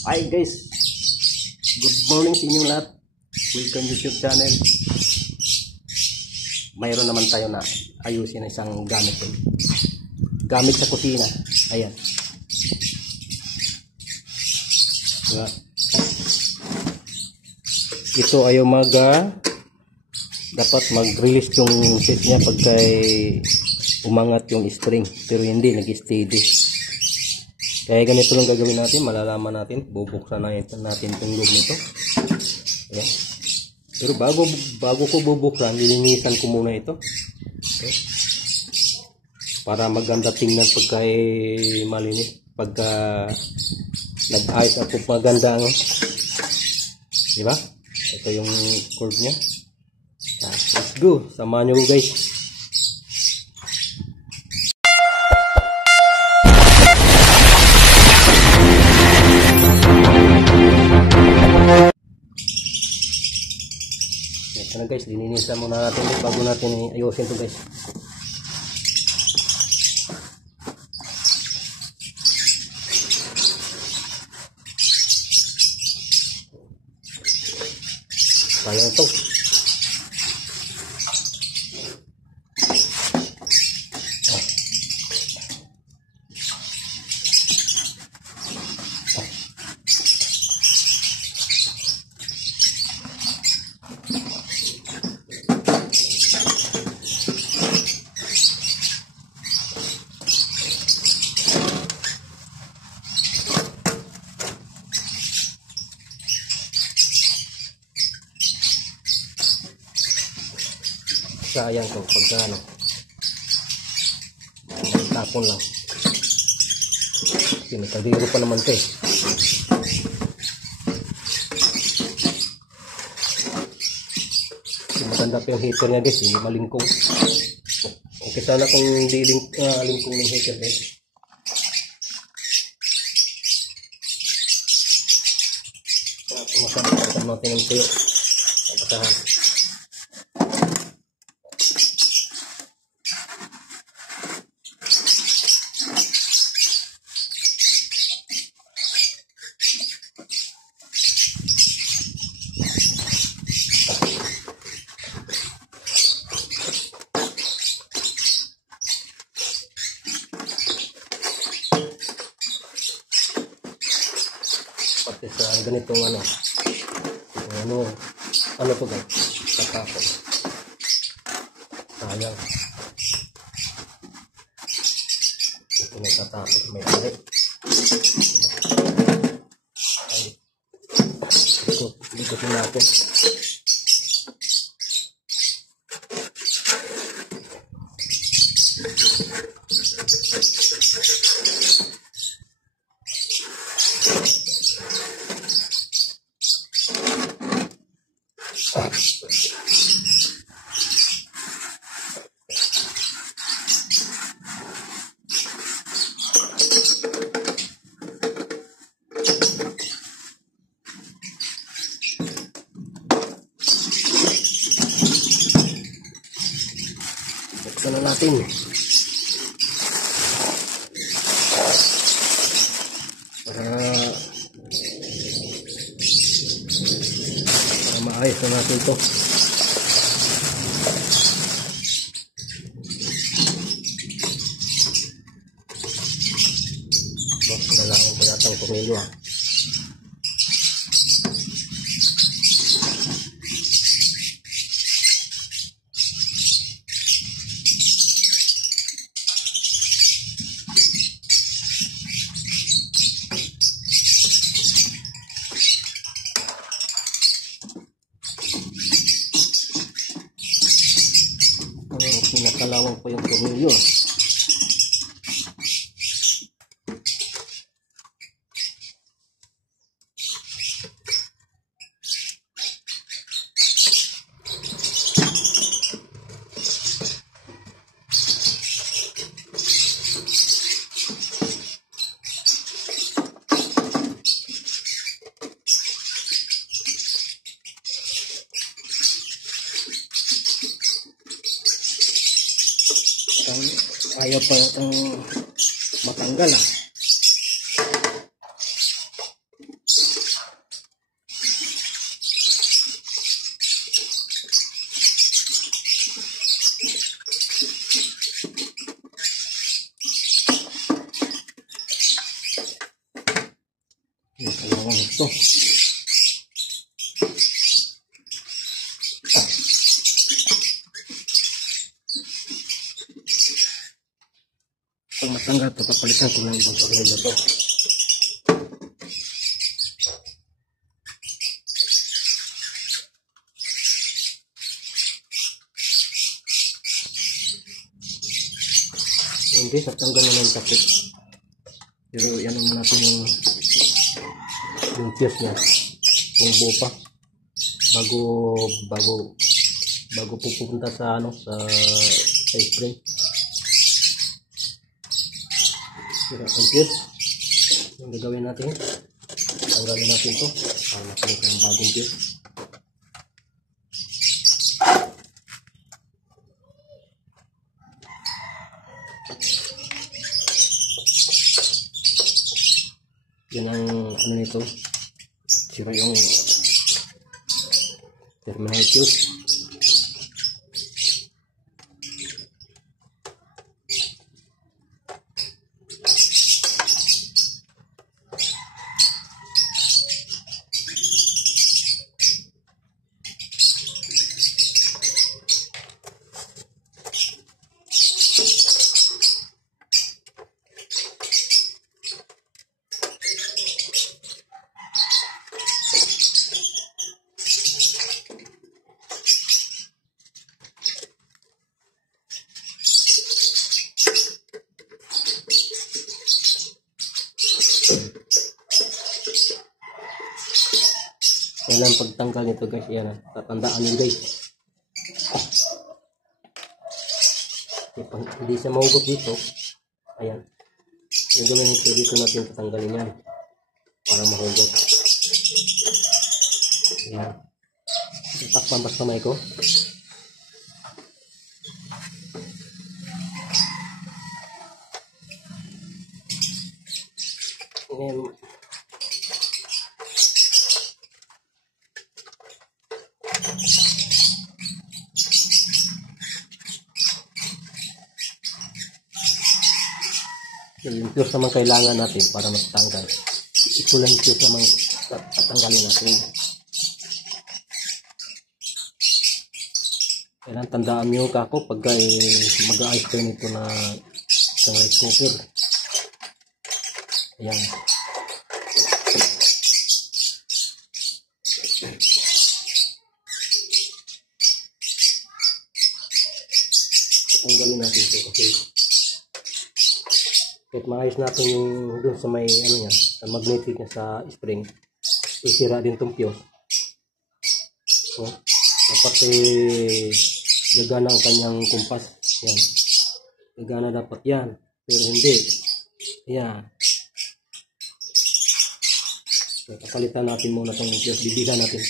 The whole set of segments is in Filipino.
Hi guys, good morning sa inyong lahat. Welcome YouTube channel. Mayroon naman tayo na ayusin isang gamit gamit sa kusina. Ayan, diba? Ito ay dapat mag-release yung set niya pagka umangat yung string, pero hindi nag-steady. Kaya ganito lang gagawin natin, malalaman natin, bubuksan natin itong loob nito. Ayan. Pero bago ko bubuksan, lilinisan ko muna ito. Okay. Para maganda tingnan pagka malinis, pagka nag-ayos ako maganda ang, diba? Ito yung curve niya. Let's go, samahan nyo guys. Ito na guys, lininisan muna natin bago natin ayusin ito guys. Sayang ito. Sayang to pagka tapon lang. Kasi may kaldero pa naman ito eh. Maganda pa yung heater niya guys, hindi malingkong. Okay sana kung hindi lingkong yung heater guys. Masarap natin yung tuyo. Pasahan. Pati sa ganitong ano to guys, tatapon. Sayang. Ito na tatapon, may ari. Ikutin natin. Buksan na natin. Para maayos na natin ito. Kailangan ko yata ang tornilyo . Pinakalawang pa yung tornilyo. Ayaw pa itong matanggal . Nakalawan ito. Pag matanggal ito, papalitan ko ng ibang tornilyo ito. Hindi, tatanggal na ng takip. Pero yan naman natin yung fuse niya. Kung buo pa. Bago pupunta sa sa spring. Pero ang fuse, yung gagawin natin, tanggalin natin ito. Para natin ang bagong fuse. Yan ang ano nito, sira yung terminal fuse. Kailan pagtanggal nito guys, yan, tatandaan nyo guys. Hindi siya mahugot dito. Ayan. Yung gawin nito dito natin tatanggalin yan. Para mahugot. Ayan. Takpan basta kamay ko. Ayan. Yung fuse naman kailangan natin para matanggal. Ito lang yung fuse naman tatanggalin natin. Kailangan tandaan nyo kako pag mag-aayos kayo nito na isang rice cooker. Ayan. Tanggalin natin ito kasi kahit maayos natin yung dun sa may ano niya, sa magnetic niya sa spring, isira din itong fuse. So, dapat gagana ang kanyang kumpas. Yan. Gagana dapat yan. Pero hindi. Ayan. So, kapalitan natin muna itong fuse. Bibigan natin.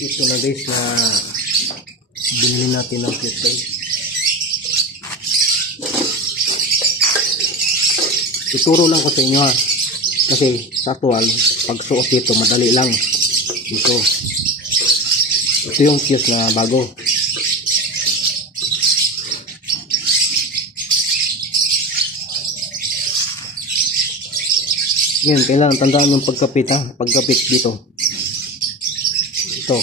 Ito na guys na binili natin ng fuse guys. Ituro lang ko sa inyo ha. Kasi sa actual, pag suot dito, madali lang. Ito yung fuse na bago. Yan, kailangan tandaan yung pagkapit ha. Pagkapit dito. Ito.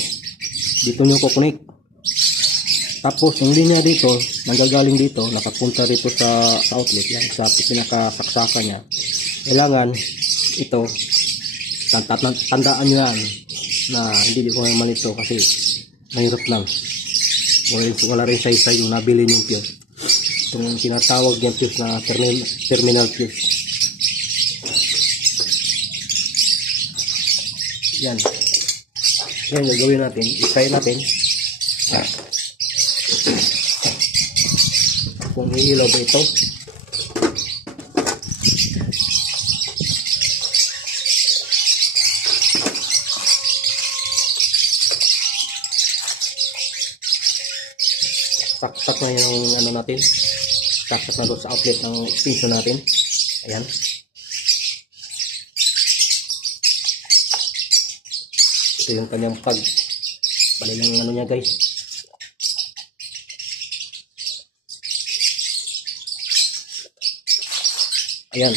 Dito nyo kukunik. Tapos yung linya dito, nanggagaling dito, nakapunta dito sa outlet, yan, sa pinakasaksakan niya. Kailangan ito, tandaan nyo yan, na hindi ko naman ito kasi mahirap lang. Wala rin sa yung nabili yung fuse. Itong tinatawag yung fuse na terminal fuse. Yan. Yan, gagawin natin. I-try natin. Kung iilaw ba ito. Saksak na yung ano natin. Saksak na doon sa outlet ng extension natin. Ayan. Ito yung kanyang pag. Bali ng ano niya guys. Ayan.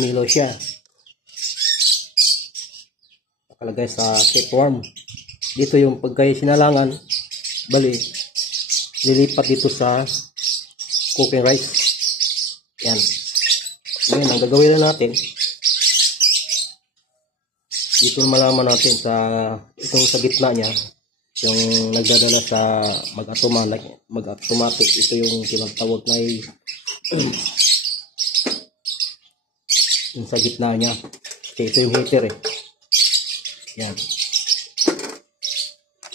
Milo siya. Nakalagay sa tapeworm. Dito yung pagka sinalangan, bali, lilipat dito sa cooking rice. Yan. Ngayon, ang gagawin na natin, dito malaman natin sa itong sa gitna niya, yung nagdadala sa mag-automatic, ito yung tinatawag na yung sa gitna niya. Kasi ito yung heater eh. Yan.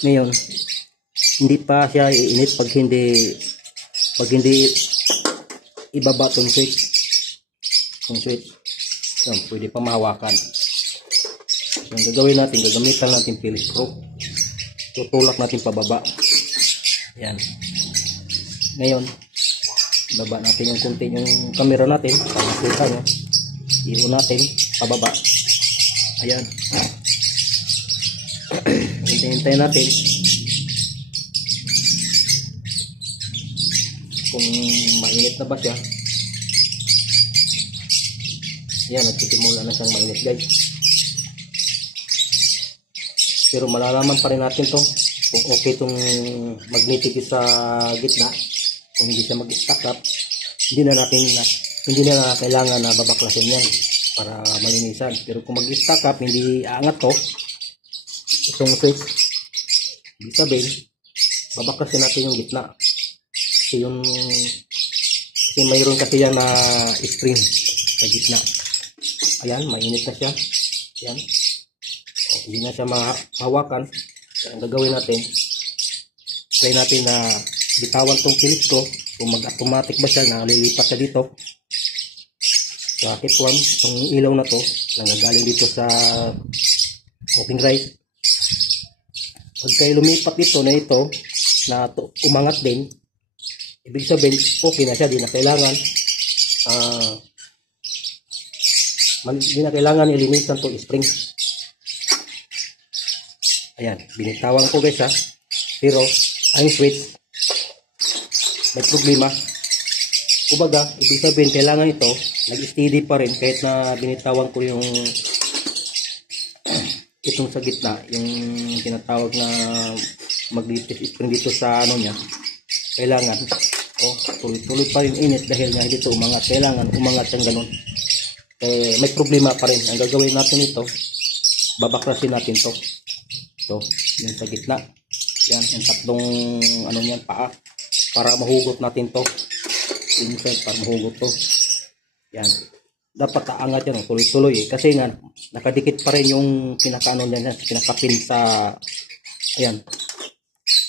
Ngayon, hindi pa siya iinit pag hindi ibaba itong switch. Yan, pwede pa mahawakan. Yung gagawin natin, gagamitan natin Phillips screw. Tutulak natin pababa. Yan. Ngayon, baba natin yung konti yung camera natin para makita nyo. Iyon natin pababa. Ayan. Hintay natin kung mainit na ba siya. Yan, nagsisimula na siyang mainit guys. Pero malalaman pa rin natin to kung okay itong magnetic sa gitna. Kung hindi siya mag-stack up, hindi na kailangan na babaklasin yan para malinisan. Pero kung mag-stack up, hindi aangat to itong switch, ibig sabihin babaklasin natin yung gitna. Kasi mayroon kasi yan na spring sa gitna. Ayan, mainit na siya. Ayan. Hindi na siya mahawakan. Ang gagawin natin, try natin na bitawan tong Phillips ko kung mag-automatic ba siya na lilipat siya dito sa tapeworm. Itong ilaw na to nanggagaling dito sa cooking rice. Pag kayo lumipat dito na ito na umangat din, ibig sabihin okay na siya, di na kailangan ilinisan to spring. Ayan, binitawan ko guys ha. Pero ang switch may problema. Kumbaga, ibig sabihin kailangan ito nag-steady pa rin kahit na binitawan ko yung itong sa gitna, yung tinatawag na magnetic spring dito sa ano niya. Kailangan tuloy-tuloy pa rin init dahil nga dito umangat. Kailangan umangat yung ganun. May problema pa rin. Ang gagawin natin ito, babaklasin natin to. Ito, yung sa gitna. Yan, yung tatlong ano niyan, paa. Para mahugot natin to. Insert, para mahugot to. Yan. Dapat aangat yan, tuloy-tuloy eh. Kasi nga, nakadikit pa rin yung pinakaano niyan, pinakapin sa, ayan.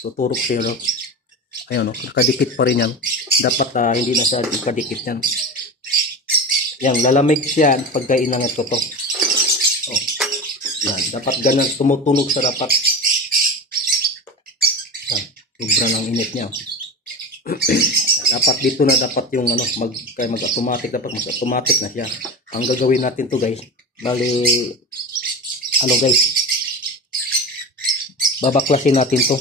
Tuturok siya, no? Ayan, no? Nakadikit pa rin yan. Dapat hindi na siya nakadikit yan. Yan, lalamig siya pagkainan ito to. Oh. Yan, dapat ganun, tumutunog sa dapat. Sobra ng init niya. Dapat dito na dapat yung ano, mag-automatic, dapat mag-automatic na siya. Ang gagawin natin to guys, bali, ano guys, babaklasin natin to.